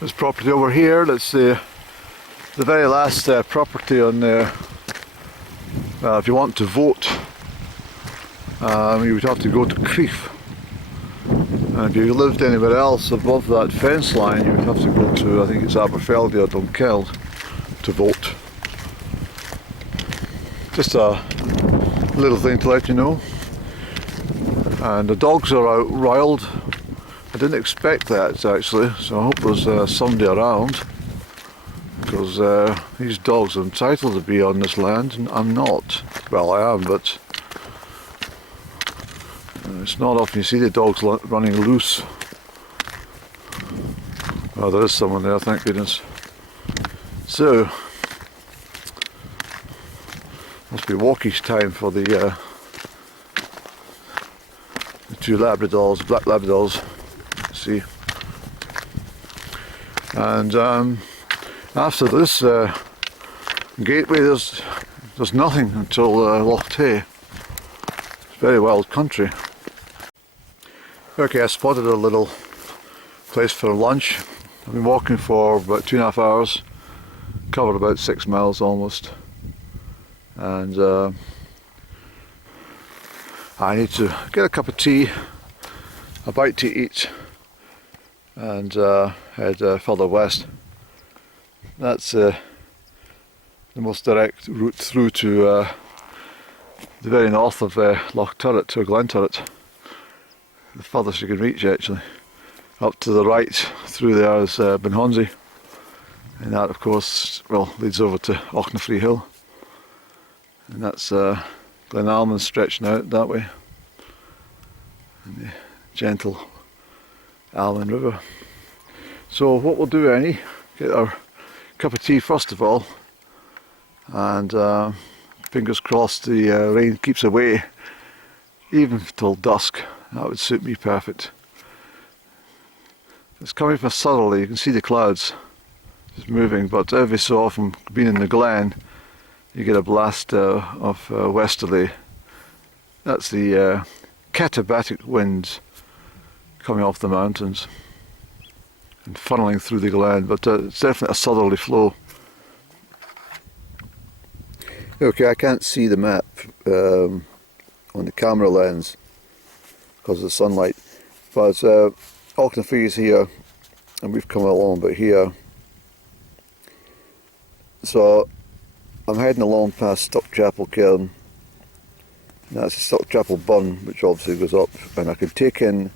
This property over here, that's the very last property on there. If you want to vote, you would have to go to Crieff. And if you lived anywhere else above that fence line, you would have to go to, I think it's Aberfeldy or Dunkeld, to vote. Just a little thing to let you know. And the dogs are out wild. I didn't expect that actually, so I hope there's somebody around, because these dogs are entitled to be on this land and I'm not. Well, I am, but it's not often you see the dogs running loose. Oh, there is someone there, thank goodness. So, must be walkish time for the two Labradors, black Labradors. See, and after this gateway, there's nothing until Loch Tay. It's very wild country. Okay, I spotted a little place for lunch. I've been walking for about 2.5 hours, covered about 6 miles almost, and I need to get a cup of tea, a bite to eat, and head further west. That's the most direct route through to the very north of Loch Turret, or Glen Turret. The furthest you can reach actually. Up to the right through there is Bunhonsey, and that of course, well, leads over to Auchnafree Hill, and that's Glen Almond stretching out that way, and the gentle Almond River. So what we'll do, Annie, get our cup of tea first of all, and fingers crossed the rain keeps away even till dusk. That would suit me perfect. It's coming from southerly, you can see the clouds just moving, but every so often, being in the glen, you get a blast of westerly. That's the katabatic winds coming off the mountains and funneling through the glen, but it's definitely a southerly flow. Okay, I can't see the map on the camera lens because of the sunlight, but Auchnafree is here and we've come along about here. So I'm heading along past Stuc Chapel Cairn, and that's the Stuc Chapel Burn, which obviously goes up, and I can take in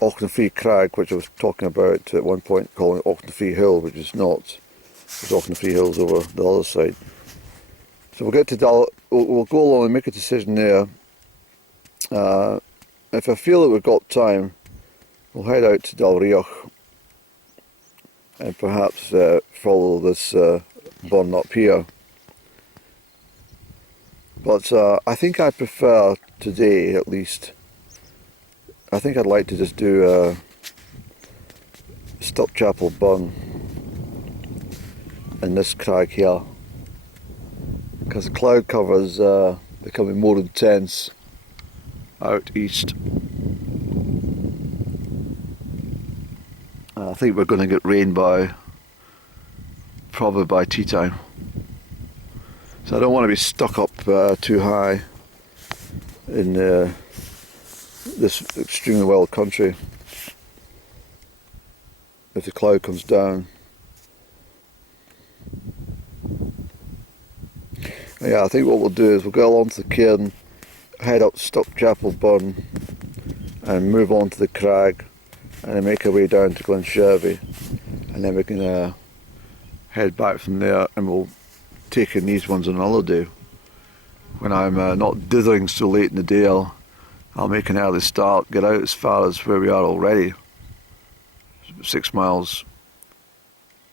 Auchnafree Crag, which I was talking about at one point, calling it Auchnafree Hill, which is not, because Auchnafree Hill's over the other side. So we'll get to we'll go along and make a decision there. If I feel that we've got time, we'll head out to Dalrioch and perhaps follow this burn up here. But I think I prefer today, at least, I think I'd like to just do Stuc Chapel Burn and this crag here, because the cloud cover is becoming more intense out east. I think we're going to get rain probably by tea time. So I don't want to be stuck up too high in this extremely wild country if the cloud comes down. Yeah, I think what we'll do is we'll go along to the cairn, head up Stuc Chapel Burn and move on to the crag, and then make our way down to Glen Shervey, and then we can head back from there, and we'll take in these ones on another day. When I'm not dithering so late in the day, I'll make an early start, get out as far as where we are already, 6 miles.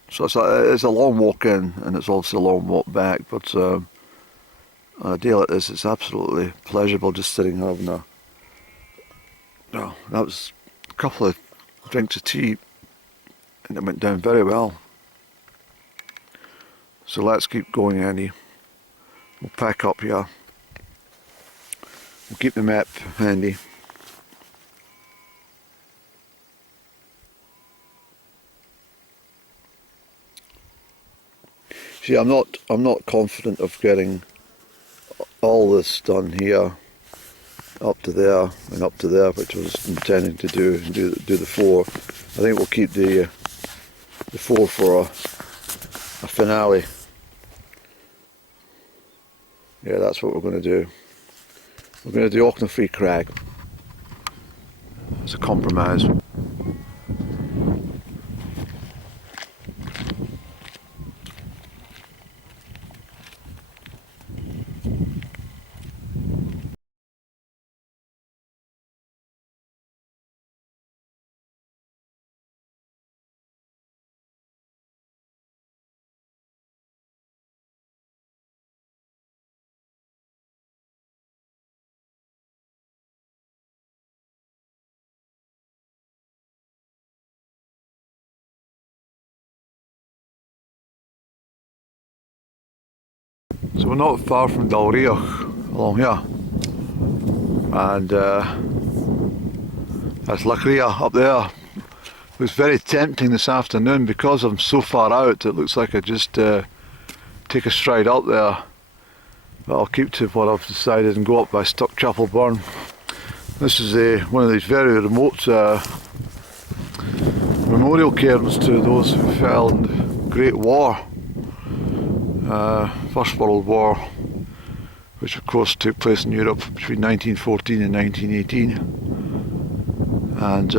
So it's a long walk in, and it's also a long walk back, but on a day like this, it's absolutely pleasurable just sitting having a... Oh, that was a couple of drinks of tea, and it went down very well. So let's keep going, Andy. We'll pack up here. We'll keep the map handy. See, I'm not confident of getting all this done here, up to there and up to there, which I was intending to do the 4. I think we'll keep the 4 for a finale. Yeah, that's what we're going to do. We're going to do Auchnafree Crag as a compromise. So we're not far from Dalrioch along here, and that's Crieff up there. It was very tempting this afternoon because I'm so far out. It looks like I just take a stride up there, but I'll keep to what I've decided and go up by Stuc Chapel Burn. This is one of these very remote memorial cairns to those who fell in the Great War. First World War, which of course took place in Europe between 1914 and 1918, and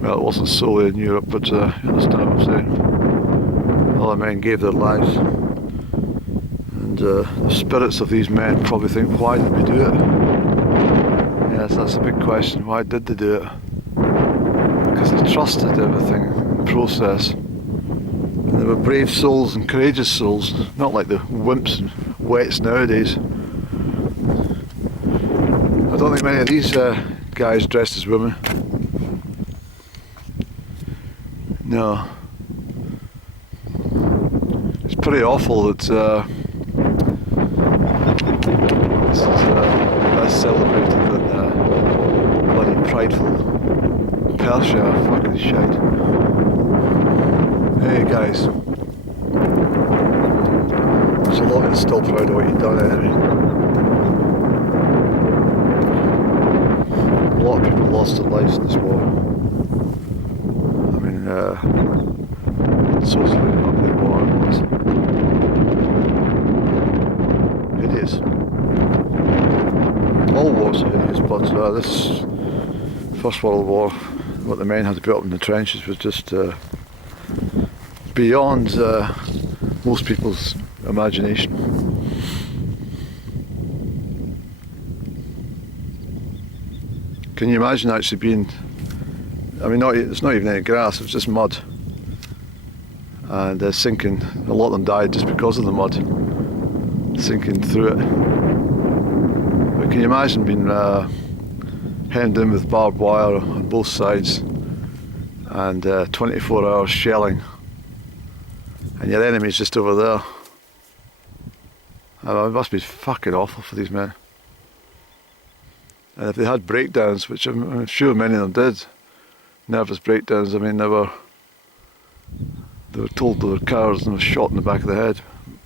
well, it wasn't solely in Europe, but you understand what I'm saying. Other men gave their lives, and the spirits of these men probably think, why did we do it? Yes, that's a big question. Why did they do it? Because they trusted everything, the process. They were brave souls and courageous souls, not like the wimps and wets nowadays. I don't think many of these guys dressed as women. No. It's pretty awful that this is less celebrated than bloody prideful Persia. Fucking shite. Hey guys, there's a lot that's still proud of what you've done anyway. A lot of people lost their lives in this war. I mean, so it's really not the war it was. Hideous. All wars are hideous, but this First World War, what the men had to put up in the trenches was just beyond most people's imagination. Can you imagine actually being, I mean, it's not even any grass, it's just mud, and sinking. A lot of them died just because of the mud, sinking through it. But can you imagine being hemmed in with barbed wire on both sides, and 24 hours shelling, and your enemy's just over there? It must be fucking awful for these men. And if they had breakdowns, which I'm sure many of them did, nervous breakdowns, I mean, they were told they were cowards and were shot in the back of the head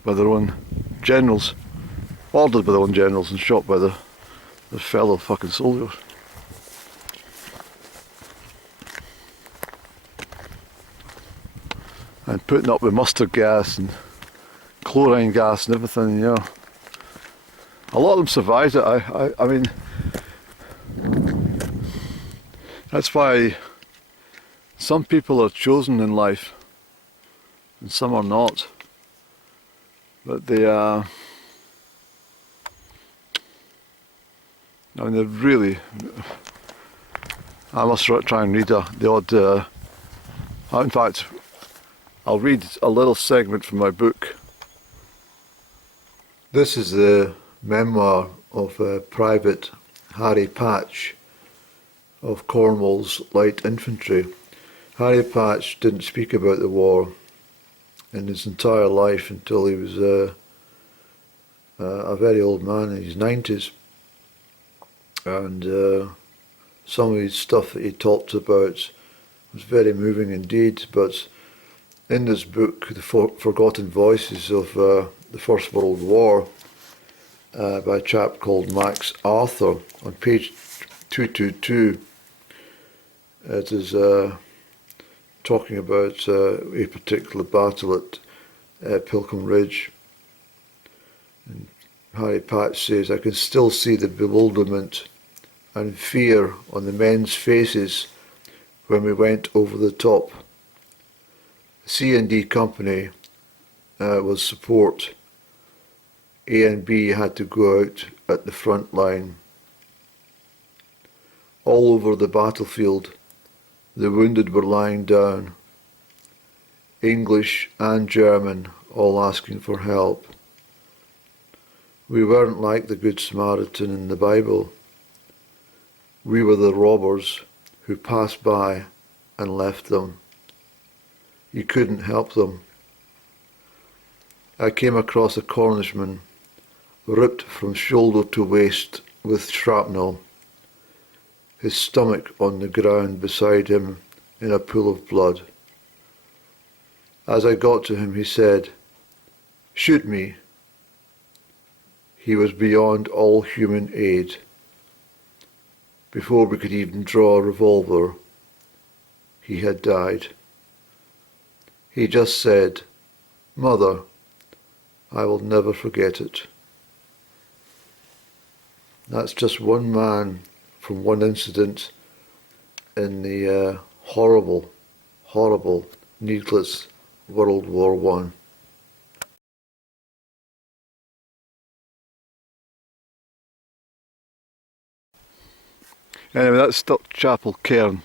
by their own generals, ordered by their own generals and shot by their fellow fucking soldiers. And putting up with mustard gas and chlorine gas and everything, you know. A lot of them survived it. I mean, that's why some people are chosen in life and some are not. But they are, I mean, they're really, I must try and read the odd, in fact, I'll read a little segment from my book. This is the memoir of Private Harry Patch of Cornwall's Light Infantry. Harry Patch didn't speak about the war in his entire life until he was a very old man in his 90s. And some of his stuff that he talked about was very moving indeed, but in this book, The Forgotten Voices of the First World War, by a chap called Max Arthur, on page 222, it is talking about a particular battle at Pilcombe Ridge. And Harry Patch says, "I can still see the bewilderment and fear on the men's faces when we went over the top. The C&D company was support. A and B had to go out at the front line. All over the battlefield, the wounded were lying down, English and German all asking for help. We weren't like the Good Samaritan in the Bible. We were the robbers who passed by and left them. You couldn't help them. I came across a Cornishman, ripped from shoulder to waist with shrapnel, his stomach on the ground beside him in a pool of blood. As I got to him, he said, 'Shoot me.' He was beyond all human aid. Before we could even draw a revolver, he had died. He just said, 'Mother, I will never forget it.'" That's just one man from one incident in the horrible, horrible, needless World War One. Anyway, that's Stuc Chapel Cairn,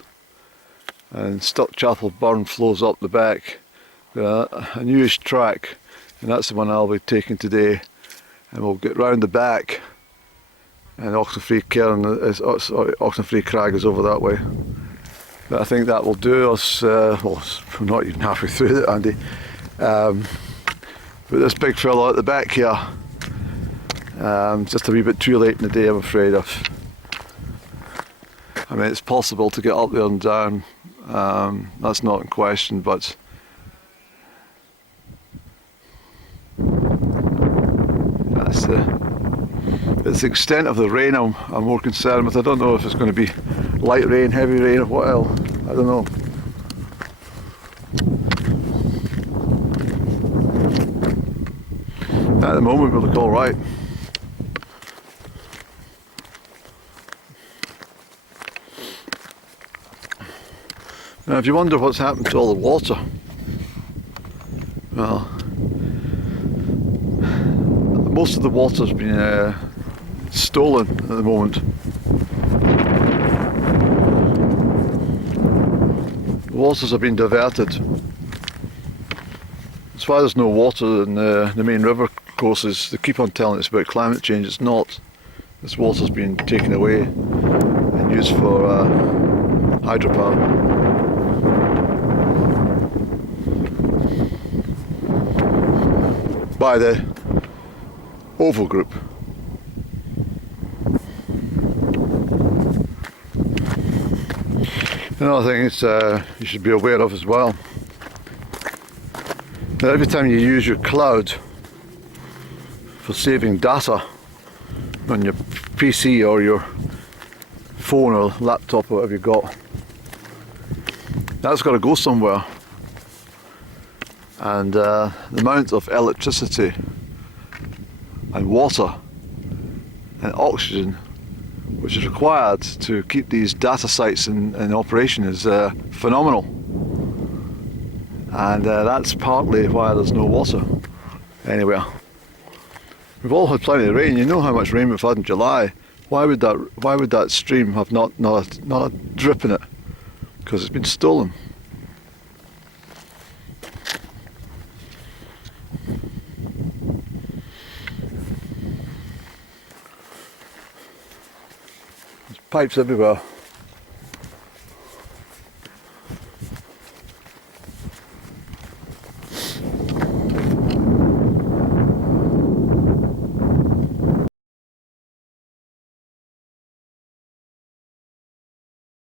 and Stuc Chapel Burn flows up the back. A newish track, and that's the one I'll be taking today, and we'll get round the back, and Auchnafree Cairn is, Auchnafree Crag is over that way. But I think that will do us, well, we're not even halfway through it, Andy. But this big fella at the back here, just a wee bit too late in the day, I'm afraid. I mean, it's possible to get up there and down, that's not in question, but it's the extent of the rain I'm more concerned with. I don't know if it's going to be light rain, heavy rain, or what else. I don't know. At the moment we look alright. Now if you wonder what's happened to all the water, well, most of the water's been stolen at the moment. The waters have been diverted. That's why there's no water in the main river courses. They keep on telling us about climate change. It's not. This water's been taken away and used for hydropower. By the Oval Group. Another thing is you should be aware of as well, that every time you use your cloud for saving data on your PC or your phone or laptop or whatever you've got, that's got to go somewhere. And the amount of electricity and water and oxygen which is required to keep these data sites in operation is phenomenal. And that's partly why there's no water anywhere. We've all had plenty of rain. You know how much rain we've had in July. Why would that stream have not a drip in it? Because it's been stolen. There's pipes everywhere.